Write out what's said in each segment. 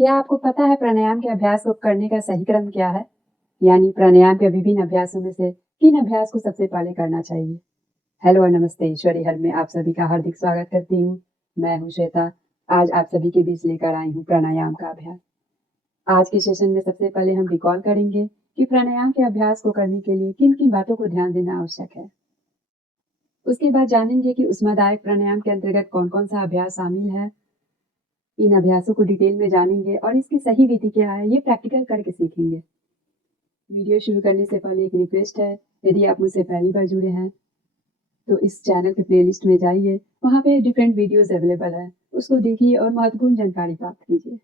क्या आपको पता है प्राणायाम के अभ्यास को करने का सही क्रम क्या है? यानी प्राणायाम के विभिन्न अभ्यासों में से किन अभ्यास को सबसे पहले करना चाहिए? हेलो और नमस्ते, ईश्वरी हर में आप सभी का हार्दिक स्वागत करती हूँ। मैं हूँ श्वेता। आज आप सभी के बीच लेकर आई हूँ प्राणायाम का अभ्यास। आज के सेशन में सबसे पहले हम रिकॉल करेंगे कि प्राणायाम के अभ्यास को करने के लिए किन किन बातों को ध्यान देना आवश्यक है। उसके बाद जानेंगे कि उष्मादायक प्राणायाम के अंतर्गत कौन कौन सा अभ्यास शामिल है। इन अभ्यासों को डिटेल में जानेंगे और इसकी सही विधि क्या है ये प्रैक्टिकल करके सीखेंगे। वीडियो शुरू करने से पहले एक रिक्वेस्ट है, यदि आप मुझसे पहली बार जुड़े हैं तो इस चैनल के प्लेलिस्ट में जाइए, वहाँ पे डिफरेंट वीडियोस अवेलेबल है, उसको देखिए और महत्वपूर्ण जानकारी प्राप्त कीजिए।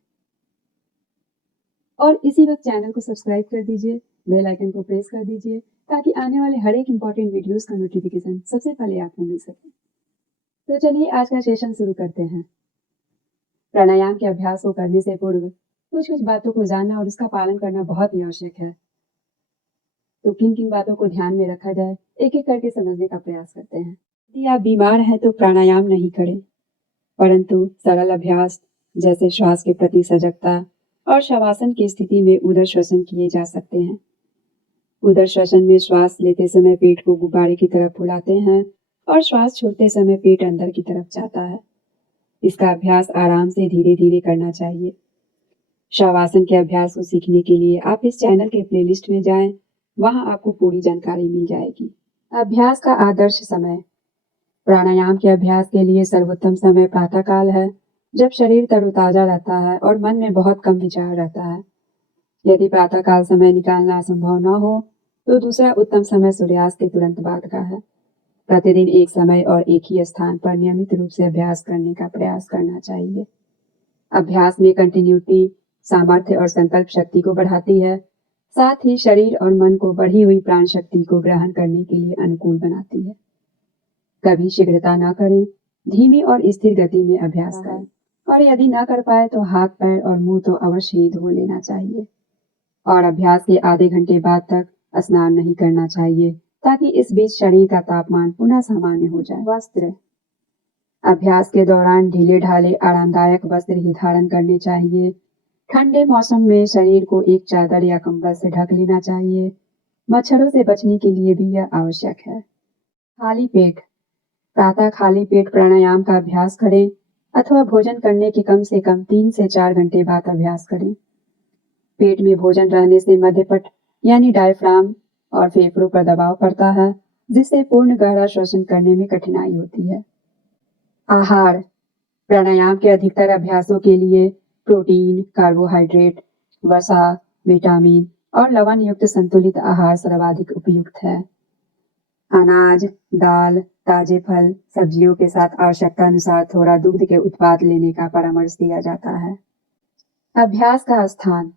और इसी वक्त चैनल को सब्सक्राइब कर दीजिए, बेल आइकन को प्रेस कर दीजिए ताकि आने वाले हर एक इंपॉर्टेंट वीडियोस का नोटिफिकेशन सबसे पहले आपको मिल सके। तो चलिए आज का सेशन शुरू करते हैं। प्राणायाम के अभ्यास को करने से पूर्व कुछ कुछ बातों को जानना और उसका पालन करना बहुत ही आवश्यक है। तो किन किन बातों को ध्यान में रखा जाए, एक एक करके समझने का प्रयास करते हैं। यदि आप बीमार हैं तो प्राणायाम नहीं करें, परंतु सरल अभ्यास जैसे श्वास के प्रति सजगता और शवासन की स्थिति में उदर श्वसन किए जा सकते हैं। उदर श्वसन में श्वास लेते समय पेट को गुब्बारे की तरफ फुलाते हैं और श्वास छोड़ते समय पेट अंदर की तरफ जाता है। इसका अभ्यास आराम से धीरे धीरे करना चाहिए। शवासन के अभ्यास को सीखने के लिए आप इस चैनल के प्लेलिस्ट में जाएं, वहां आपको पूरी जानकारी मिल जाएगी। अभ्यास का आदर्श समय। प्राणायाम के अभ्यास के लिए सर्वोत्तम समय प्रातःकाल है, जब शरीर तरोताजा रहता है और मन में बहुत कम विचार रहता है। यदि प्रातःकाल समय निकालना असंभव न हो तो दूसरा उत्तम समय सूर्यास्त के तुरंत बाद का है। प्रतिदिन एक समय और एक ही स्थान पर नियमित रूप से अभ्यास करने का प्रयास करना चाहिए। अभ्यास में कंटिन्यूटी सामर्थ्य और संकल्प शक्ति को बढ़ाती है, साथ ही शरीर और मन को बढ़ी हुई प्राण शक्ति को ग्रहण करने के लिए अनुकूल बनाती है। कभी शीघ्रता न करें, धीमी और स्थिर गति में अभ्यास करें और यदि न कर पाए तो हाथ पैर और मुंह तो अवश्य ही धो लेना चाहिए। और अभ्यास के आधे घंटे बाद तक स्नान नहीं करना चाहिए ताकि इस बीच शरीर का तापमान पुनः सामान्य हो जाए। वस्त्र। अभ्यास के दौरान ढीले ढाले आरामदायक वस्त्र ही धारण करने चाहिए। ठंडे मौसम में शरीर को एक चादर या कंबल से ढक लेना चाहिए। मच्छरों से बचने के लिए भी यह आवश्यक है। खाली पेट। प्रातः खाली पेट प्राणायाम का अभ्यास करें अथवा भोजन करने के कम से कम 3 से 4 घंटे बाद अभ्यास करें। पेट में भोजन रहने से मध्यपट यानी डायफ्राम और फेफड़ों पर दबाव पड़ता है, जिससे पूर्ण गहरा श्वसन करने में कठिनाई होती है। आहार। प्राणायाम के अधिकतर अभ्यासों के लिए प्रोटीन, कार्बोहाइड्रेट, वसा, विटामिन और लवण युक्त संतुलित आहार सर्वाधिक उपयुक्त है। अनाज, दाल, ताजे फल, सब्जियों के साथ आवश्यकता अनुसार थोड़ा दूध के उत्पाद लेने का परामर्श दिया जाता है। अभ्यास का स्थान।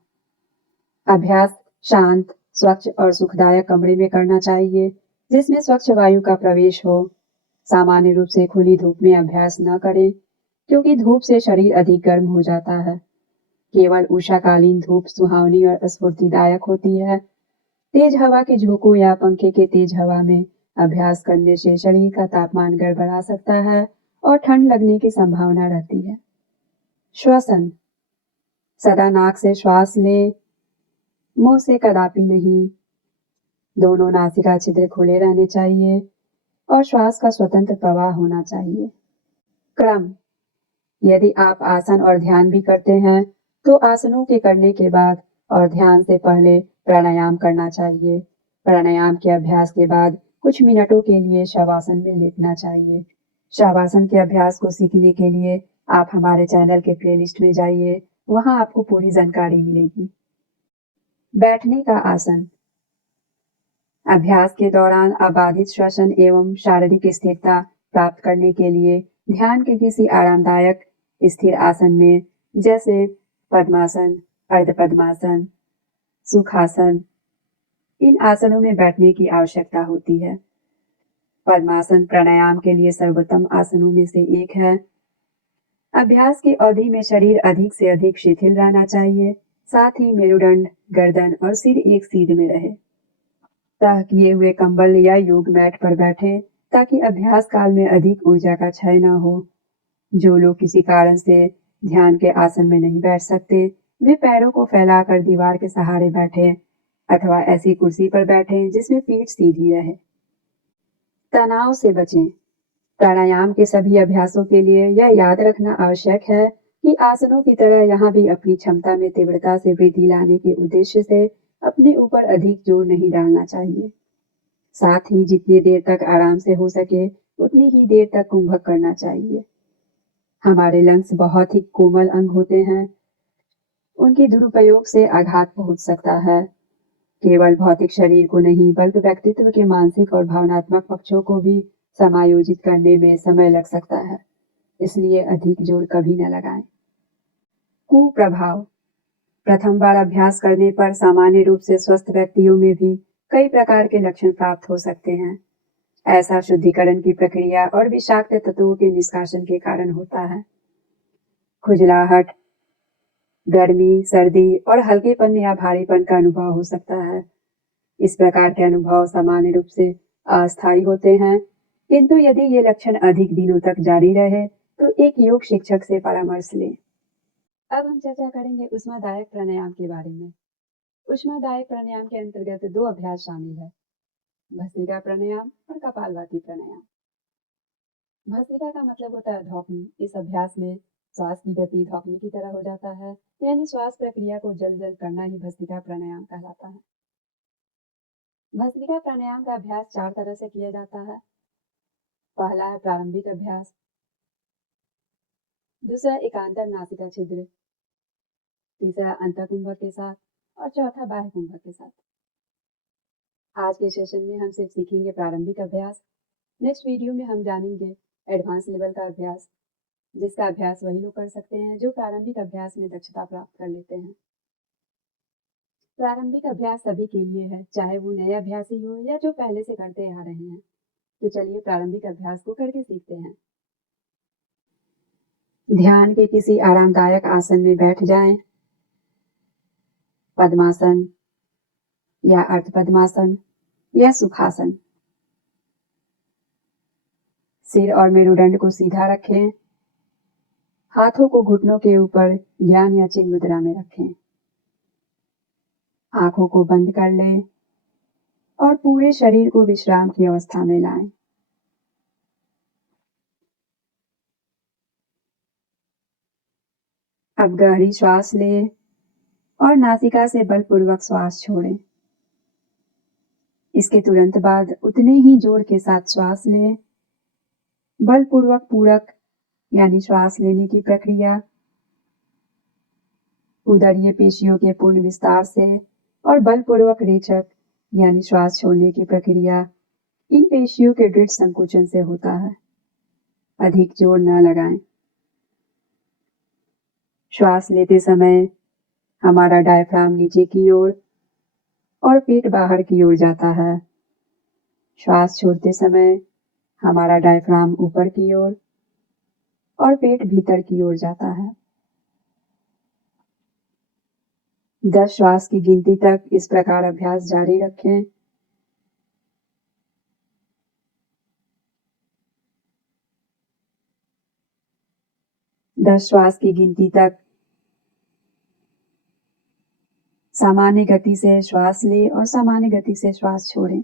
अभ्यास शांत, स्वच्छ और सुखदायक कमरे में करना चाहिए, जिसमें स्वच्छ वायु का प्रवेश हो। सामान्य रूप से खुली धूप में अभ्यास न करें, क्योंकि धूप से शरीर अधिक गर्म हो जाता है। केवल उषाकालीन धूप सुहावनी और स्फूर्तिदायक होती है। तेज हवा के झोंकों या पंखे के तेज हवा में अभ्यास करने से शरीर का तापमान गड़बड़ा सकता है और ठंड लगने की संभावना रहती है। श्वसन। सदा नाक से श्वास लें, मुंह से कदापि नहीं। दोनों नासिका छिद्र खुले रहने चाहिए और श्वास का स्वतंत्र प्रवाह होना चाहिए। क्रम। यदि आप आसन और ध्यान भी करते हैं तो आसनों के करने के बाद और ध्यान से पहले प्राणायाम करना चाहिए। प्राणायाम के अभ्यास के बाद कुछ मिनटों के लिए शवासन में लेटना चाहिए। शवासन के अभ्यास को सीखने के लिए आप हमारे चैनल के प्लेलिस्ट में जाइए, वहां आपको पूरी जानकारी मिलेगी। बैठने का आसन। अभ्यास के दौरान अबाधित श्वसन एवं शारीरिक स्थिरता प्राप्त करने के लिए ध्यान के किसी आरामदायक स्थिर आसन में, जैसे पद्मासन, अर्ध पद्मासन, सुखासन, इन आसनों में बैठने की आवश्यकता होती है। पद्मासन प्राणायाम के लिए सर्वोत्तम आसनों में से एक है। अभ्यास की अवधि में शरीर अधिक से अधिक शिथिल रहना चाहिए, साथ ही मेरुदंड, गर्दन और सिर एक सीध में रहे। तह किए हुए कंबल या योग मैट पर बैठें ताकि अभ्यास काल में अधिक ऊर्जा का क्षय न हो। जो लोग किसी कारण से ध्यान के आसन में नहीं बैठ सकते, वे पैरों को फैलाकर दीवार के सहारे बैठे अथवा ऐसी कुर्सी पर बैठे जिसमें पीठ सीधी रहे। तनाव से बचें। प्राणायाम के सभी अभ्यासों के लिए यह याद रखना आवश्यक है कि आसनों की तरह यहाँ भी अपनी क्षमता में तीव्रता से वृद्धि लाने के उद्देश्य से अपने ऊपर अधिक जोर नहीं डालना चाहिए। साथ ही जितनी देर तक आराम से हो सके उतनी ही देर तक कुंभक करना चाहिए। हमारे लंग्स बहुत ही कोमल अंग होते हैं, उनके दुरुपयोग से आघात पहुंच सकता है। केवल भौतिक शरीर को नहीं बल्कि व्यक्तित्व के मानसिक और भावनात्मक पक्षों को भी समायोजित करने में समय लग सकता है, इसलिए अधिक जोर कभी न लगाएं। कुप्रभाव। प्रथम बार अभ्यास करने पर सामान्य रूप से स्वस्थ व्यक्तियों में भी कई प्रकार के लक्षण प्राप्त हो सकते हैं। ऐसा शुद्धिकरण की प्रक्रिया और विषाक्त तत्वों के निष्कासन के कारण होता है। खुजलाहट, गर्मी, सर्दी और हल्केपन या भारीपन का अनुभव हो सकता है। इस प्रकार के अनुभव सामान्य रूप से अस्थायी होते हैं, किंतु यदि ये लक्षण अधिक दिनों तक जारी रहे तो एक योग शिक्षक से परामर्श लें। अब हम चर्चा करेंगे ऊष्मादायक प्राणायाम के बारे में। ऊष्मादायक प्राणायाम के अंतर्गत 2 अभ्यास शामिल है, भस्त्रिका प्राणायाम और कपालभाति प्राणायाम। भस्त्रिका का मतलब होता है धौकनी। इस अभ्यास में श्वास की गति धौकनी की तरह हो जाता है, यानी श्वास प्रक्रिया को जल्द जल्द करना ही भस्त्रिका प्राणायाम कहलाता है। भस्त्रिका प्राणायाम का अभ्यास 4 तरह से किया जाता है। पहला है प्रारंभिक अभ्यास, दूसरा एकांतर नासिका छिद्र, तीसरा अंतःकुंभक के साथ और चौथा बाह्य कुंभक के साथ। आज के सेशन में हम सिर्फ सीखेंगे प्रारंभिक अभ्यास। नेक्स्ट वीडियो में हम जानेंगे एडवांस लेवल का अभ्यास, जिसका अभ्यास वही लोग कर सकते हैं जो प्रारंभिक अभ्यास में दक्षता प्राप्त कर लेते हैं। प्रारंभिक अभ्यास सभी के लिए है, चाहे वो नए अभ्यासी हो या जो पहले से करते आ रहे हैं। तो चलिए प्रारंभिक अभ्यास को करके सीखते हैं। ध्यान के किसी आरामदायक आसन में बैठ जाएं। पद्मासन या अर्ध पद्मासन या सुखासन। सिर और मेरुदंड को सीधा रखें। हाथों को घुटनों के ऊपर ज्ञान या चिन्ह मुद्रा में रखें। आंखों को बंद कर लें और पूरे शरीर को विश्राम की अवस्था में लाएं। अब गहरी श्वास लें और नासिका से बलपूर्वक श्वास छोड़ें। इसके तुरंत बाद उतने ही जोर के साथ श्वास लें। बलपूर्वक पूरक यानी श्वास लेने की प्रक्रिया, उदरीय पेशियों के पूर्ण विस्तार से और बलपूर्वक रेचक यानी श्वास छोड़ने की प्रक्रिया इन पेशियों के दृढ़ संकुचन से होता है। अधिक जोर न लगाएं। श्वास लेते समय हमारा डायफ्राम नीचे की ओर और पेट बाहर की ओर जाता है। श्वास छोड़ते समय हमारा डायफ्राम ऊपर की ओर और पेट भीतर की ओर जाता है। 10 श्वास की गिनती तक इस प्रकार अभ्यास जारी रखें। दस श्वास की गिनती तक सामान्य गति से श्वास लें और सामान्य गति से श्वास छोड़ें।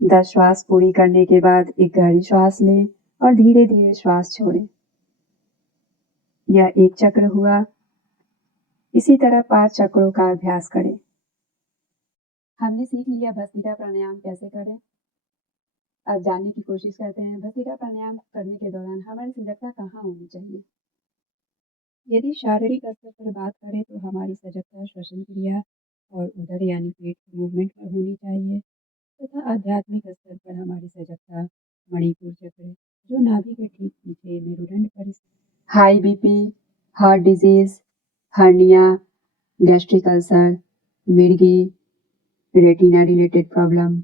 दस श्वास पूरी करने के बाद एक गहरी श्वास लें और धीरे धीरे श्वास छोड़ें। यह एक चक्र हुआ। इसी तरह 5 चक्रों का अभ्यास करें। हमने सीख लिया भस्त्रिका प्राणायाम कैसे करें। अब जानने की कोशिश करते हैं भस्त्रिका प्राणायाम करने के दौरान हमारी सजगता कहाँ होनी चाहिए। यदि शारीरिक स्तर पर बात करें तो हमारी सजगता श्वसन क्रिया और उदर यानी पेट के मूवमेंट पर होनी चाहिए, तथा आध्यात्मिक स्तर पर हमारी सजगता मणिपुर चक्र जो नाभि के ठीक पीछे मेरुदंड पर स्थित। High BP, heart disease, hernia, gastric ulcer, मिर्गी, रेटिना रिलेटेड प्रॉब्लम,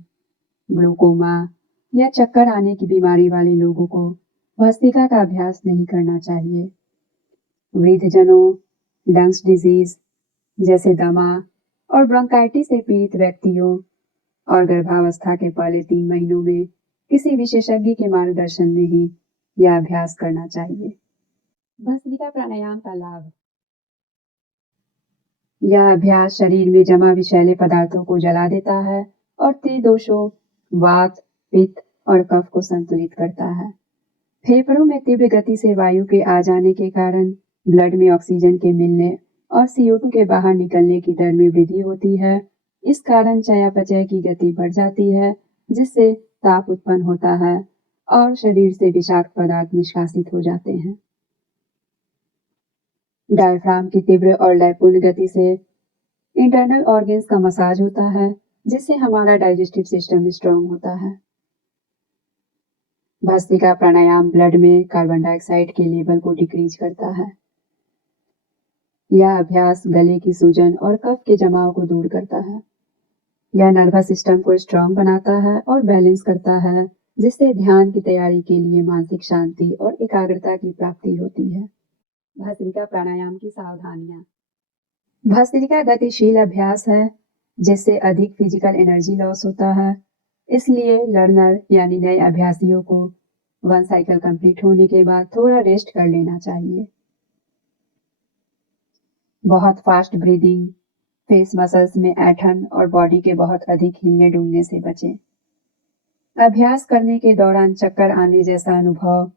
ग्लूकोमा या चक्कर आने की बीमारी वाले लोगों को भस्त्रिका का अभ्यास नहीं करना चाहिए। वृद्धजनों, लंग्स डिजीज जैसे दमा और ब्रोंकाइटिस से पीड़ित व्यक्तियों और गर्भावस्था के पहले 3 महीनों में किसी विशेषज्ञ के मार्गदर्शन में ही यह अभ्यास करना चाहिए। भस्त्रिका प्राणायाम का लाभ। यह अभ्यास शरीर में जमा विषैले पदार्थों को जला देता है और त्रिदोषों, वात, पित्त और कफ को संतुलित करता है। फेफड़ों में तीव्र गति से वायु के आ जाने के कारण ब्लड में ऑक्सीजन के मिलने और CO2 के बाहर निकलने की दर में वृद्धि होती है। इस कारण चयापचय की गति बढ़ जाती है, जिससे ताप उत्पन्न होता है और शरीर से विषाक्त पदार्थ निष्कासित हो जाते हैं। डायफ्राम की तीव्र और लयपूर्ण गति से इंटरनल ऑर्गन्स का मसाज होता है, जिससे हमारा डाइजेस्टिव सिस्टम स्ट्रांग होता है। भस्त्रिका प्राणायाम ब्लड में कार्बन डाइऑक्साइड के लेवल को डिक्रीज करता है। यह अभ्यास गले की सूजन और कफ के जमाव को दूर करता है। यह नर्वस सिस्टम को स्ट्रांग बनाता है और बैलेंस करता है, जिससे ध्यान की तैयारी के लिए मानसिक शांति और एकाग्रता की प्राप्ति होती है। भस्त्रिका प्राणायाम की सावधानियां। भस्त्रिका गतिशील अभ्यास है, जिससे अधिक फिजिकल एनर्जी लॉस होता है। इसलिए लर्नर यानी नए अभ्यासियों को 1 साइकिल कंप्लीट होने के बाद थोड़ा रेस्ट कर लेना चाहिए। बहुत फास्ट ब्रीदिंग, फेस मसल्स में ऐंठन और बॉडी के बहुत अधिक हिलने डुलने से बचें। अभ्यास करने के दौरान चक्कर आने जैसा अनुभव,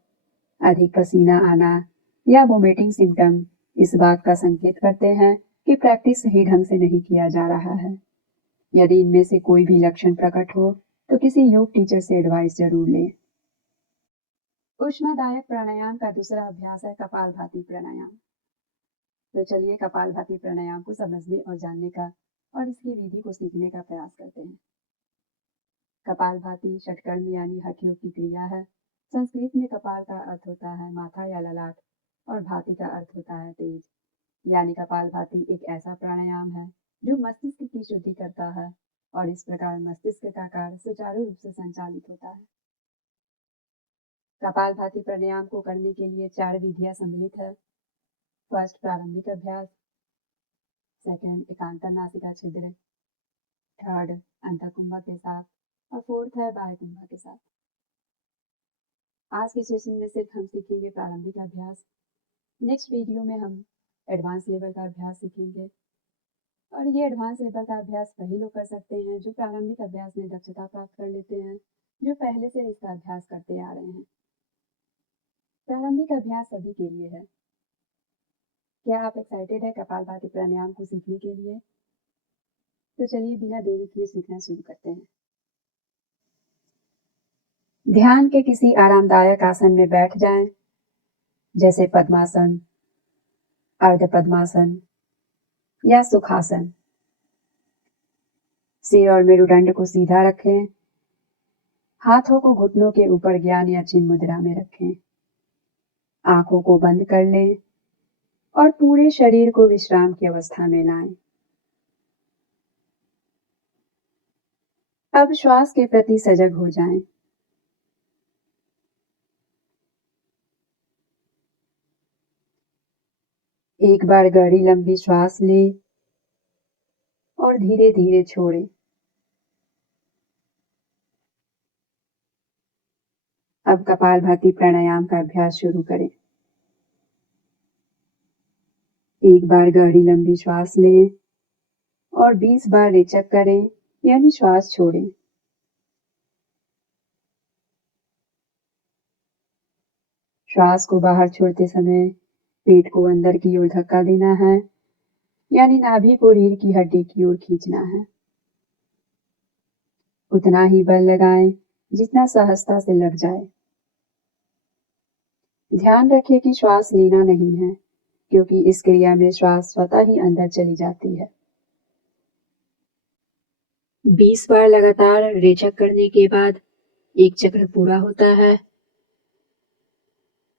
अधिक पसीना आना या वोमिटिंग सिम्टम इस बात का संकेत करते हैं कि प्रैक्टिस सही ढंग से नहीं किया जा रहा है। यदि इनमें से कोई भी लक्षण प्रकट हो तो किसी योग टीचर से एडवाइस जरूर लें। ऊष्मादायक प्राणायाम का दूसरा अभ्यास है कपालभाति प्राणायाम। तो चलिए कपालभाति प्राणायाम को समझने और जानने का और इसकी विधि को सीखने का प्रयास करते हैं। कपालभाति षटकर्म यानी हठ योग की क्रिया है। संस्कृत में कपाल का अर्थ होता है माथा या ललाट और भाति का अर्थ होता है तेज। यानी कपालभाति एक ऐसा प्राणायाम है जो मस्तिष्क की शुद्धि करता है और इस प्रकार मस्तिष्क का कार्य सुचारू रूप से संचालित होता है। कपालभाति प्राणायाम को करने के लिए 4 विधियां सम्मिलित है। फर्स्ट, प्रारंभिक अभ्यास। सेकंड, एकांतर नासिका छिद्र। थर्ड, अंतःकुंभक के साथ। और फोर्थ है बाह्य कुंभक के साथ। आज के सेशन में सिर्फ हम सीखेंगे प्रारंभिक अभ्यास। नेक्स्ट वीडियो में हम एडवांस लेवल का अभ्यास सीखेंगे और ये एडवांस लेवल का अभ्यास वही लोग कर सकते हैं जो प्रारंभिक अभ्यास में दक्षता प्राप्त कर लेते हैं, जो पहले से इसका अभ्यास करते आ रहे हैं। प्रारंभिक अभ्यास सभी के लिए है। क्या आप एक्साइटेड है कपालभाति प्राणायाम को सीखने के लिए? तो चलिए बिना देरी किए सीखना शुरू करते हैं। ध्यान के किसी आरामदायक आसन में बैठ जाएं, जैसे पद्मासन, अर्ध पद्मासन या सुखासन। सिर और मेरुदंड को सीधा रखें। हाथों को घुटनों के ऊपर ज्ञान या चिन्ह मुद्रा में रखें। आंखों को बंद कर लें और पूरे शरीर को विश्राम की अवस्था में लाएं। अब श्वास के प्रति सजग हो जाएं। एक बार गहरी लंबी श्वास लें और धीरे धीरे छोड़ें। अब कपालभाति प्राणायाम का अभ्यास शुरू करें। एक बार गहरी लंबी श्वास लें और 20 बार रेचक करें, यानी श्वास छोड़ें। श्वास को बाहर छोड़ते समय पेट को अंदर की ओर धक्का देना है, यानी नाभि को रीढ़ की हड्डी की ओर खींचना है। उतना ही बल लगाएं जितना सहजता से लग जाए। ध्यान रखें कि श्वास लेना नहीं है, क्योंकि इस क्रिया में श्वास स्वतः ही अंदर चली जाती है। 20 बार लगातार रेचक करने के बाद एक चक्र पूरा होता है।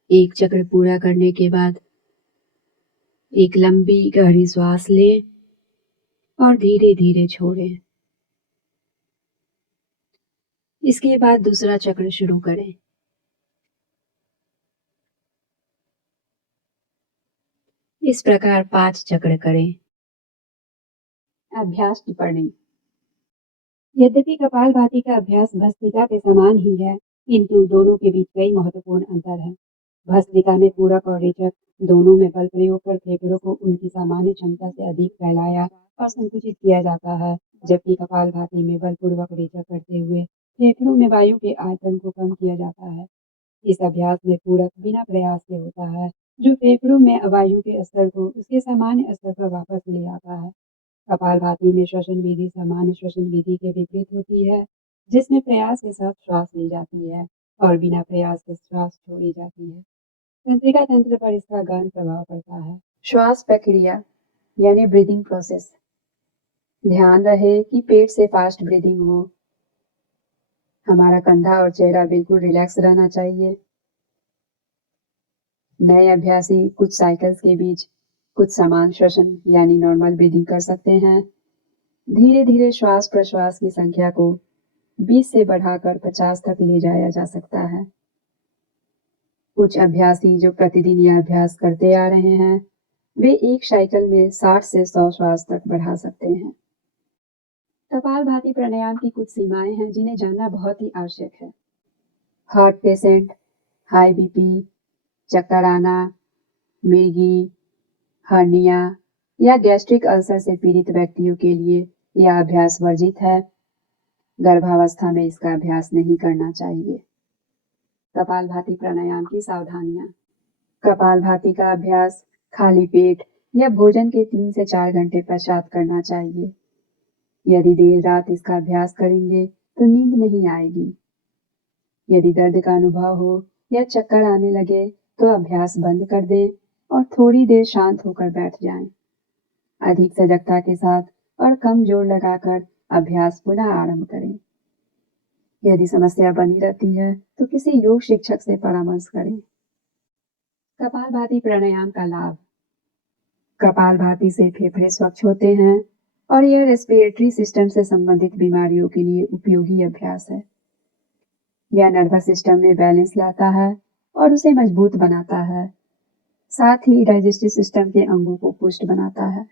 एक चक्र पूरा करने के बाद एक लंबी गहरी श्वास लें और धीरे धीरे छोड़ें। इसके बाद दूसरा चक्र शुरू करें। इस प्रकार 5 चक्र करें। अभ्यास टिप्पणी। यद्यपि कपालभाति का अभ्यास भस्त्रिका के समान ही है, किंतु दोनों के बीच कई महत्वपूर्ण अंतर हैं। भस्त्रिका में पूरक और रेचक दोनों में बल प्रयोग कर फेफड़ों को उनकी सामान्य क्षमता से अधिक फैलाया और संकुचित किया जाता है, जबकि कपालभाति में बलपूर्वक रेचक करते हुए फेफड़ों में वायु के आयतन को कम किया जाता है। इस अभ्यास में पूरक बिना प्रयास के होता है, जो फेफड़ों में वायु के स्तर को उसके सामान्य स्तर पर वापस ले आता है। कपालभाति में श्वसन विधि सामान्य श्वसन विधि के विपरीत होती है, जिसमें प्रयास के साथ श्वास ली जाती है और बिना प्रयास के श्वास छोड़ी जाती है। तंत्रिका तंत्र पर इसका गहन प्रभाव पड़ता है। श्वास प्रक्रिया यानी ब्रीदिंग प्रोसेस। ध्यान रहे कि पेट से फास्ट ब्रीदिंग हो। हमारा कंधा और चेहरा बिल्कुल रिलैक्स रहना चाहिए। नए अभ्यासी कुछ साइकिल्स के बीच कुछ समान श्वसन यानी नॉर्मल ब्रीदिंग कर सकते हैं। धीरे धीरे श्वास प्रश्वास की संख्या को 20 से बढ़ाकर 50 तक ले जाया जा सकता है। कुछ अभ्यासी जो प्रतिदिन यह अभ्यास करते आ रहे हैं, वे एक साइकिल में 60 से 100 श्वास तक बढ़ा सकते हैं। कपालभाति प्राणायाम की कुछ सीमाएं हैं जिन्हें जानना बहुत ही आवश्यक है। हार्ट पेशेंट, हाई बीपी, चक्कर आना, मिर्गी, हर्निया या गैस्ट्रिक अल्सर से पीड़ित व्यक्तियों के लिए यह अभ्यास वर्जित है। गर्भावस्था में इसका अभ्यास नहीं करना चाहिए। कपालभाति प्राणायाम की सावधानियां। कपालभाति का अभ्यास खाली पेट या भोजन के 3 से 4 घंटे पश्चात करना चाहिए। यदि देर रात इसका अभ्यास करेंगे तो नींद नहीं आएगी। यदि दर्द का अनुभव हो या चक्कर आने लगे तो अभ्यास बंद कर दें और थोड़ी देर शांत होकर बैठ जाएं। अधिक सजगता के साथ और कम जोर लगाकर अभ्यास पुनः आरंभ करें। यदि समस्या बनी रहती है तो किसी योग शिक्षक से परामर्श करें। कपालभाति प्राणायाम का लाभ। कपालभाति से फेफड़े स्वच्छ होते हैं और यह रेस्पिरेटरी सिस्टम से संबंधित बीमारियों के लिए उपयोगी अभ्यास है। यह नर्वस सिस्टम में बैलेंस लाता है और उसे मजबूत बनाता है। साथ ही डाइजेस्टिव सिस्टम के अंगों को पुष्ट बनाता है।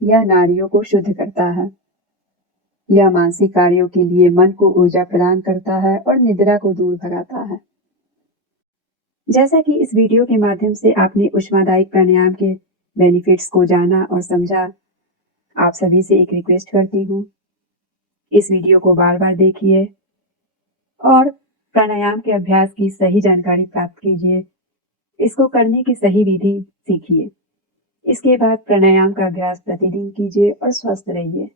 यह नाड़ियों को शुद्ध करता है। यह मानसिक कार्यों के लिए मन को ऊर्जा प्रदान करता है और निद्रा को दूर भगाता है। जैसा कि इस वीडियो के माध्यम से आपने ऊष्मादायिक प्राणायाम के बेनिफिट्स को जाना और समझा, आप सभी से एक रिक्वेस्ट करती हूँ, इस वीडियो को बार बार देखिए और प्राणायाम के अभ्यास की सही जानकारी प्राप्त कीजिए। इसको करने की सही विधि सीखिए। इसके बाद प्राणायाम का अभ्यास प्रतिदिन कीजिए और स्वस्थ रहिए।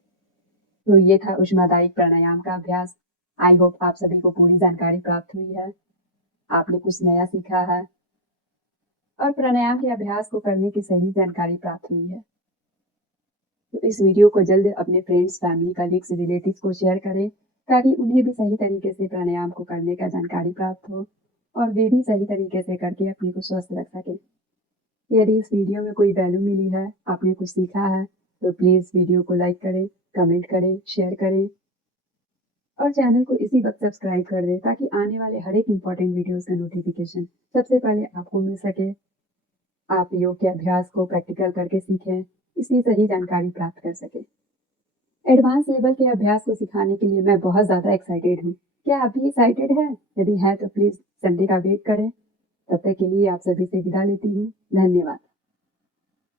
तो ये था ऊष्मादायिक प्राणायाम का अभ्यास। आई होप आप सभी को पूरी जानकारी प्राप्त हुई है, आपने कुछ नया सीखा है और प्राणायाम के अभ्यास को करने की सही जानकारी प्राप्त हुई है। तो इस वीडियो को जल्द अपने फ्रेंड्स, फैमिली, कलीग्स, रिलेटिव्स को शेयर करें ताकि उन्हें भी सही तरीके से प्राणायाम को करने का जानकारी प्राप्त हो और वे भी सही तरीके से करके अपने को स्वस्थ रख सकें। यदि इस वीडियो में कोई वैल्यू मिली है, आपने कुछ सीखा है, तो प्लीज़ वीडियो को लाइक करें, कमेंट करें, शेयर करें और चैनल को इसी वक्त सब्सक्राइब कर दें ताकि आने वाले हर एक इम्पॉर्टेंट वीडियोस का नोटिफिकेशन सबसे पहले आपको मिल सके। आप योग के अभ्यास को प्रैक्टिकल करके सीखें, इसकी सही जानकारी प्राप्त कर सकें। एडवांस लेवल के अभ्यास को सिखाने के लिए मैं बहुत ज़्यादा एक्साइटेड हूँ। क्या आप भी एक्साइटेड हैं? यदि है तो प्लीज़ संडे का वेट करें। तब तक के लिए आप सभी से विदा लेती हूँ। धन्यवाद।